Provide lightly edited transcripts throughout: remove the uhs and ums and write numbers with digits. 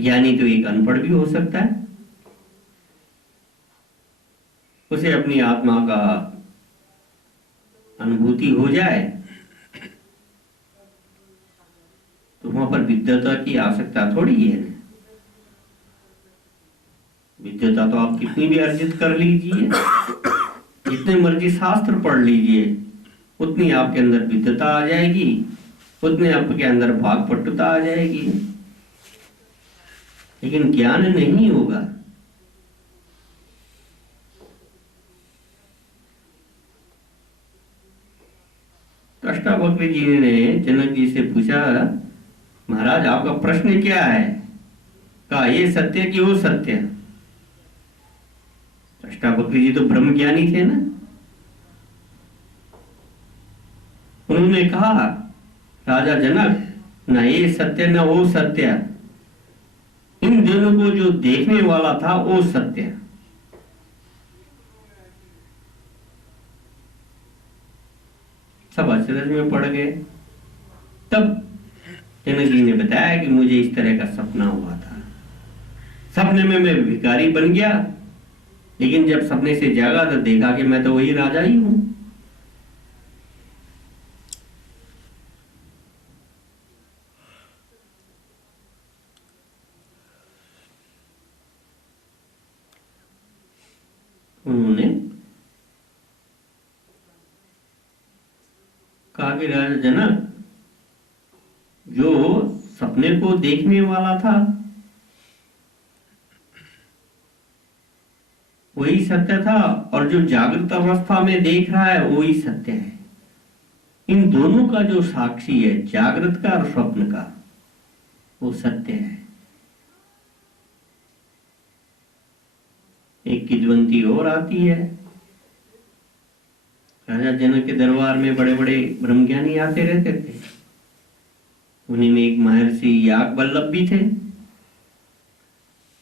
ज्ञानी तो एक अनपढ़ भी हो सकता है, उसे अपनी आत्मा का अनुभूति हो जाए तो वहां पर विद्वता की आवश्यकता थोड़ी है। विद्वता तो आप कितनी भी अर्जित कर लीजिए, जितने मर्जी शास्त्र पढ़ लीजिए, उतनी आपके अंदर विद्वता आ जाएगी, उतने आपके अंदर भागपटुता आ जाएगी, लेकिन ज्ञान नहीं होगा। अष्टावक्र जी ने जनक जी से पूछा, महाराज आपका प्रश्न क्या है? कहा ये सत्य कि वो सत्य? अष्टावक्र जी तो ब्रह्म ज्ञानी थे ना। उन्होंने कहा, राजा जनक, ना ये सत्य ना वो सत्य, इन दोनों को जो देखने वाला था वो सत्य। सब अचरज में पड़ गए। तब जनक जी ने बताया कि मुझे इस तरह का सपना हुआ था। सपने में मैं भिखारी बन गया, लेकिन जब सपने से जागा तो देखा कि मैं तो वही राजा ही हूं। उन्होंने कहा कि राजा जनक, जो सपने को देखने वाला था वही सत्य था, और जो जागृत अवस्था में देख रहा है वही सत्य है। इन दोनों का जो साक्षी है, जागृत का और स्वप्न का, वो सत्य है। एक किद्वंती और आती है। राजा जनक के दरबार में बड़े बड़े ब्रह्मज्ञानी आते रहते थे। उन्हीं में एक महर्षि याज्ञवल्क्य भी थे,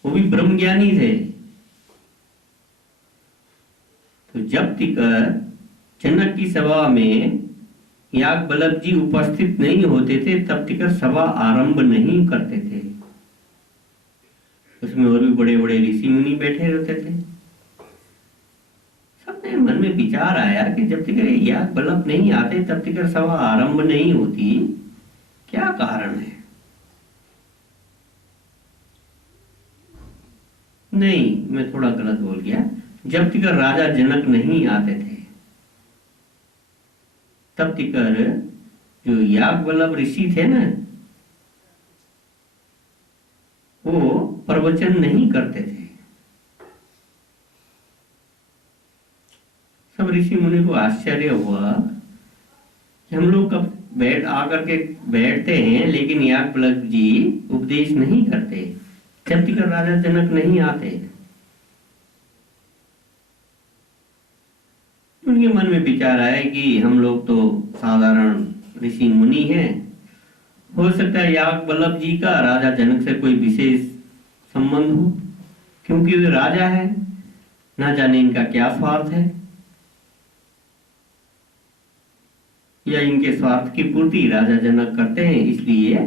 वो भी ब्रह्मज्ञानी थे। तो जब तक जनक की सभा में याज्ञवल्क्य जी उपस्थित नहीं होते थे, तब तक सभा आरंभ नहीं करते थे। उसमें और भी बड़े बड़े ऋषि मुनि बैठे रहते थे। सबने मन में विचार आया कि जब तक याज्ञवल्क्य नहीं आते तब तक सभा आरंभ नहीं होती, क्या कारण है? नहीं, मैं थोड़ा गलत बोल गया। जब तक राजा जनक नहीं आते थे तब तक जो याज्ञवल्क्य ऋषि थे ना, वो प्रवचन नहीं करते थे। सब ऋषि मुनि को आश्चर्य हुआ कि हम लोग कब बैठ आकर के बैठते हैं, लेकिन याज्ञवल्क्य जी उपदेश नहीं करते जब तक राजा जनक नहीं आते। उनके मन में विचार आया कि हम लोग तो साधारण ऋषि मुनि हैं, हो सकता है याज्ञवल्क्य जी का राजा जनक से कोई विशेष संबंध हो, क्योंकि वे राजा है, ना जाने इनका क्या स्वार्थ है, या इनके स्वार्थ की पूर्ति राजा जनक करते हैं, इसलिए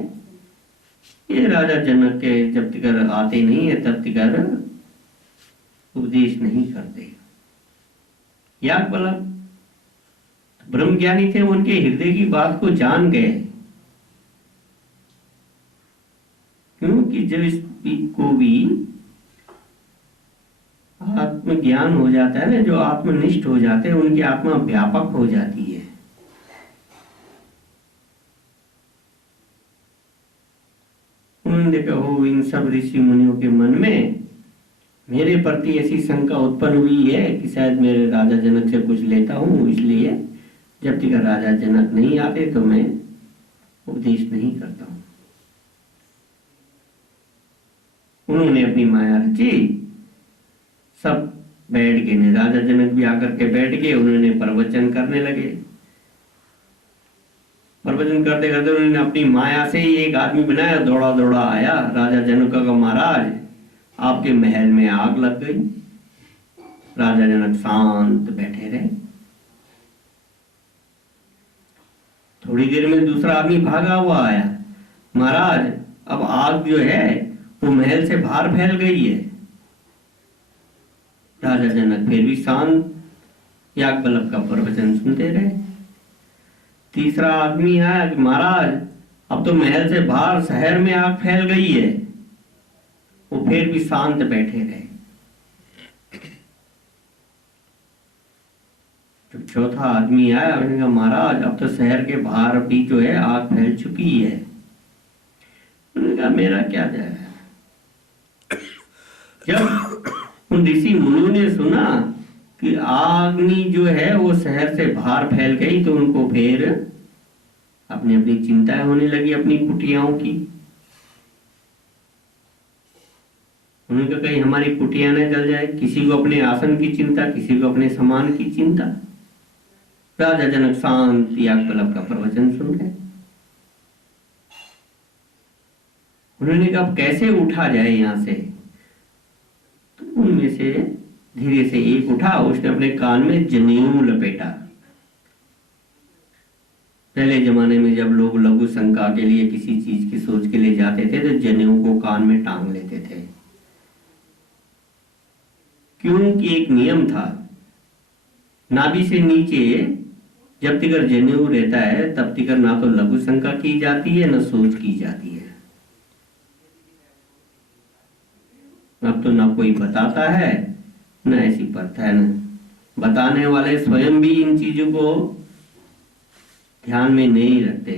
ये राजा जनक के जब तक आते नहीं है तब तक उपदेश नहीं करते। याज्ञवल्क्य ब्रह्मज्ञानी थे, उनके हृदय की बात को जान गए। क्योंकि जब को भी आत्मज्ञान हो जाता है ना, जो आत्मनिष्ठ हो जाते हैं, उनकी आत्मा व्यापक हो जाती है। उन्होंने देखा, हो इन सब ऋषि मुनियों के मन में मेरे प्रति ऐसी शंका उत्पन्न हुई है कि शायद मेरे राजा जनक से कुछ लेता हूं, इसलिए जब तक राजा जनक नहीं आते तो मैं उपदेश नहीं करता हूं। उन्होंने अपनी माया रची, सब बैठ गए, राजा जनक भी आकर के बैठ गए। उन्होंने प्रवचन करने लगे। प्रवचन करते करते उन्होंने अपनी माया से ही एक आदमी बनाया, दौड़ा दौड़ा आया। राजा जनक का, महाराज आपके महल में आग लग गई। राजा जनक शांत बैठे रहे। थोड़ी देर में दूसरा आदमी भागा हुआ आया, महाराज अब आग जो है वो महल से बाहर फैल गई है। राजा जनक फिर भी शांत याज्ञवल्क्य का प्रवचन सुनते रहे। तीसरा आदमी आया कि महाराज अब तो महल से बाहर शहर में आग फैल गई है। वो फिर भी शांत बैठे रहे। तो चौथा आदमी आया, उसने कहा महाराज अब तो शहर के बाहर भी जो है आग फैल चुकी है। उन्होंने कहा मेरा क्या जाएगा। जब उन ऋषि मुनियों ने सुना कि अग्नि जो है वो शहर से बाहर फैल गई, तो उनको फिर अपनी अपनी चिंताएं होने लगी, अपनी कुटियाओं की। उन्होंने कहा कहीं हमारी कुटिया न जल जाए। किसी को अपने आसन की चिंता, किसी को अपने सामान की चिंता। राजा जनक शांत याज्ञवल्क्य का प्रवचन सुन रहे। उन्होंने कहा अब कैसे उठा जाए यहां से। तो उनमें से धीरे से एक उठा, उसने अपने कान में जनेऊ लपेटा। पहले जमाने में जब लोग लघु शंका के लिए किसी चीज की सोच के लिए जाते थे तो जनेऊ को कान में टांग लेते थे, क्योंकि एक नियम था, नाभि से नीचे जब तक जनेऊ रहता है तब तक ना तो लघु शंका की जाती है न सोच की जाती है। अब तो ना कोई बताता है न ऐसी प्रथा है, न बताने वाले स्वयं भी इन चीजों को ध्यान में नहीं रखते।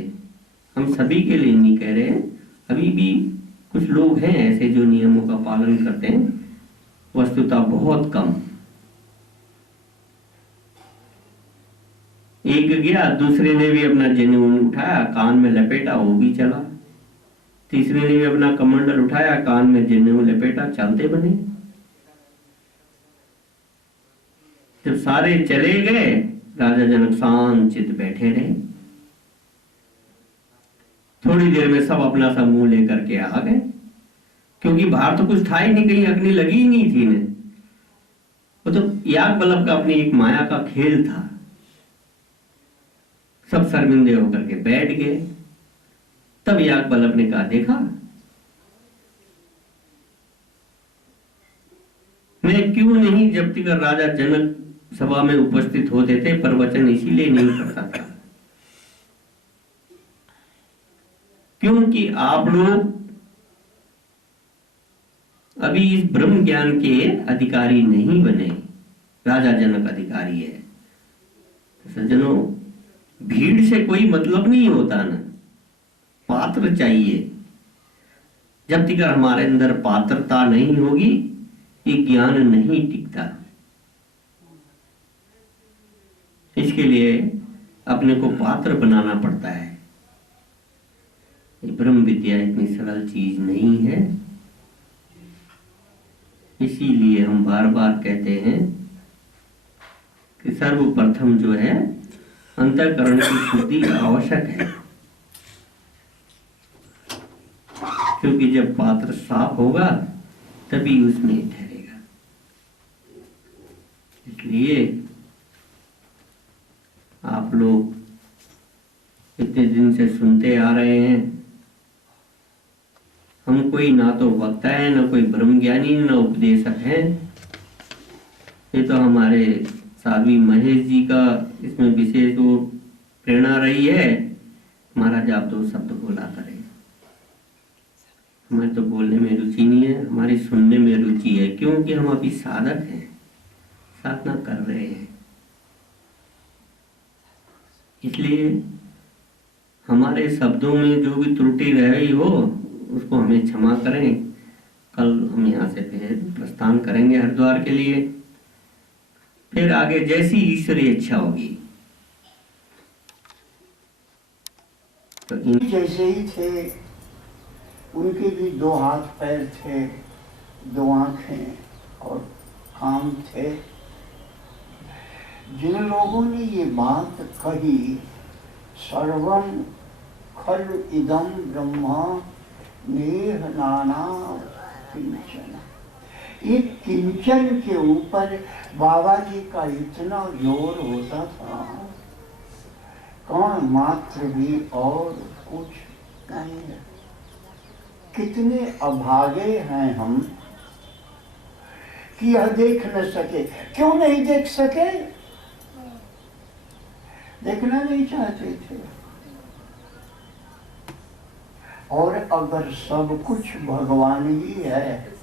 हम सभी के लिए नहीं कह रहे, अभी भी कुछ लोग हैं ऐसे जो नियमों का पालन करते हैं, वस्तुतः बहुत कम। एक गया, दूसरे ने भी अपना जनेऊ उठाया, कान में लपेटा, वो भी चला। तीसरे ने भी अपना कमंडल उठाया, कान में जनेऊ लपेटा, चलते बने। जब सारे चले गए, राजा जनक शांत चित बैठे रहे। थोड़ी देर में सब अपना सा मुंह लेकर के आ गए, क्योंकि बाहर तो कुछ था ही नहीं, कहीं अग्नि लगी ही नहीं थी। ने वो तो याज्ञवल्क्य का अपनी एक माया का खेल था। सब शर्मिंदे होकर के बैठ गए। तब याज्ञवल्क्य ने कहा देखा, मैं क्यों नहीं जब तक राजा जनक सभा में उपस्थित होते थे प्रवचन इसीलिए नहीं करता था, क्योंकि आप लोग अभी इस ब्रह्म ज्ञान के अधिकारी नहीं बने। राजा जनक अधिकारी है। सज्जनों, भीड़ से कोई मतलब नहीं होता ना, पात्र चाहिए। जब तक हमारे अंदर पात्रता नहीं होगी ये ज्ञान नहीं टिकता। इसके लिए अपने को पात्र बनाना पड़ता है। ये ब्रह्म विद्या इतनी सरल चीज नहीं है, इसीलिए हम बार बार कहते हैं कि सर्वप्रथम जो है अंतःकरण की शुद्धि आवश्यक है, क्योंकि जब पात्र साफ होगा तभी उसमें ठहरेगा। इसलिए आप लोग इतने दिन से सुनते आ रहे हैं, हम कोई ना तो वक्ता है, ना कोई ब्रह्मज्ञानी, ना उपदेशक है। ये तो हमारे साध्वी महेश जी का इसमें विशेष वो प्रेरणा रही है। महाराज आप दो शब्द बोला करें, हमें तो बोलने में रुचि नहीं है, हमारी सुनने में रुचि है, क्योंकि हम अभी साधक हैं, साधना कर रहे हैं। इसलिए हमारे शब्दों में जो भी त्रुटि रही हो उसको हमें क्षमा करें। कल हम यहाँ से फिर प्रस्थान करेंगे हरिद्वार के लिए, फिर आगे जैसी ईश्वरीय इच्छा होगी। तो जैसे ही थे, उनके भी दो हाथ पैर थे, दो आंखें और कान थे। जिन लोगों ने ये बात कही, सर्वं खलु इदं ब्रह्मा नेह नाना किंचन, ये किंचन के ऊपर बाबा जी का इतना जोर होता था, कौन मात्र भी और कुछ नहीं है। कितने अभागे हैं हम कि यह देख न सके। क्यों नहीं देख सके? देखना नहीं चाहते थे। और अगर सब कुछ भगवान ही है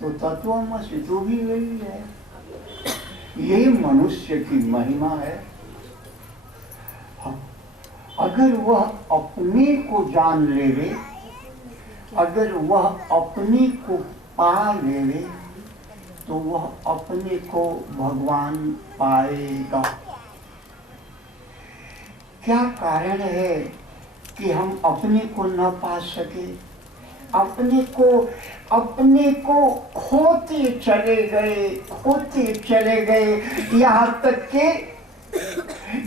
तो तत्वमसि तो भी वही है। यही मनुष्य की महिमा है। अगर वह अपने को जान लेवे, अगर वह अपने को पा लेवे, तो वह अपने को भगवान पाएगा। क्या कारण है कि हम अपने को न पा सके? अपने को खोते चले गए, यहाँ तक के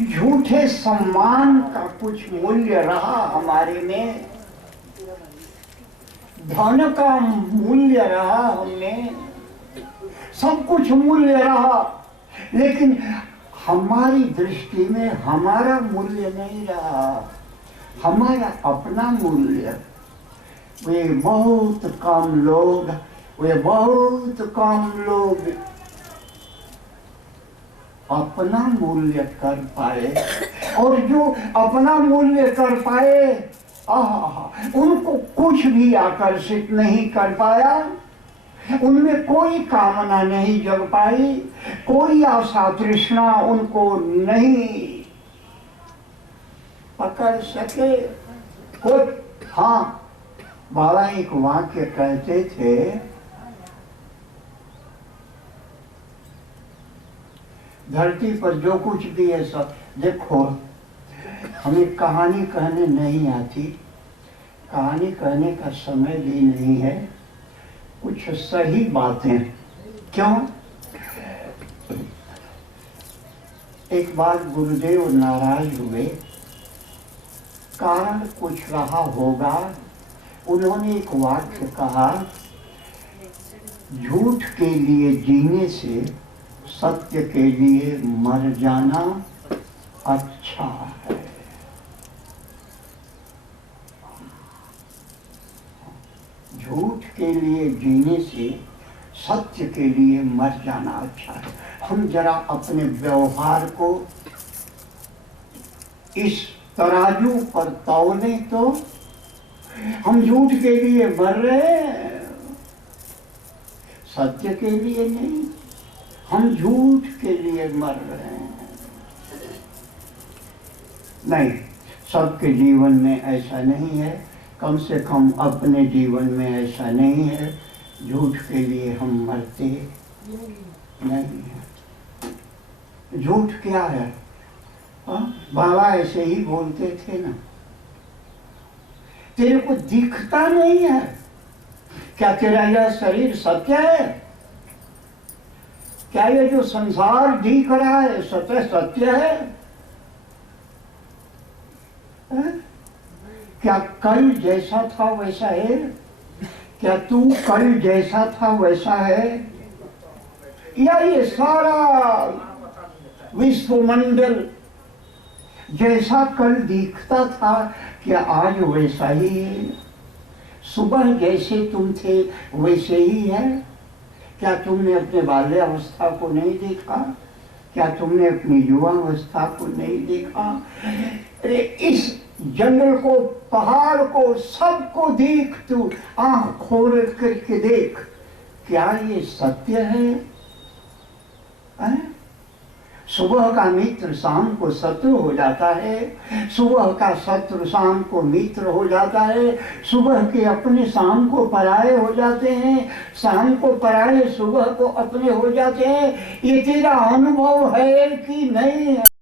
झूठे सम्मान का कुछ मूल्य रहा हमारे में, धन का मूल्य रहा हमें, सब कुछ मूल्य रहा, लेकिन हमारी दृष्टि में हमारा मूल्य नहीं रहा, हमारा अपना मूल्य। वे बहुत कम लोग अपना मूल्य कर पाए, और जो अपना मूल्य कर पाए, उनको कुछ भी आकर्षित नहीं कर पाया, उनमें कोई कामना नहीं जग पाई, कोई आशा तृष्णा उनको नहीं पकड़ सके। हाँ, बाबा एक वाक्य कहते थे, धरती पर जो कुछ भी है सब देखो। हमें कहानी कहने नहीं आती, कहानी कहने का समय भी नहीं है, कुछ सही बातें। क्यों? एक बार गुरुदेव नाराज हुए, कारण कुछ रहा होगा। उन्होंने एक वाक्य कहा, झूठ के लिए जीने से सत्य के लिए मर जाना अच्छा है। झूठ के लिए जीने से सत्य के लिए मर जाना अच्छा है। हम जरा अपने व्यवहार को इस तराजू पर तौलें तो हम झूठ के लिए मर रहे हैं, सत्य के लिए नहीं। हम झूठ के लिए मर रहे हैं। नहीं, सबके जीवन में ऐसा नहीं है, कम से कम अपने जीवन में ऐसा नहीं है। झूठ के लिए हम मरते नहीं है। झूठ क्या है? बाबा ऐसे ही बोलते थे ना, तेरे को दिखता नहीं है क्या तेरा यह शरीर सत्य है? क्या ये जो संसार दिख रहा है सत्य है? क्या कल जैसा था वैसा है? क्या तू कल जैसा था वैसा है? या ये सारा विश्वमंडल जैसा कल दिखता था क्या आज वैसा ही है? सुबह जैसे तुम थे वैसे ही है? क्या तुमने अपने बाल्यावस्था को नहीं देखा? क्या तुमने अपनी युवावस्था को नहीं देखा? अरे इस जंगल को, पहाड़ को, सबको देख, तू आंख खोल करके देख, क्या ये सत्य है? सुबह का मित्र शाम को शत्रु हो जाता है, सुबह का शत्रु शाम को मित्र हो जाता है, सुबह के अपने शाम को पराये हो जाते हैं, शाम को पराये सुबह को अपने हो जाते हैं। ये तेरा अनुभव है कि नहीं है?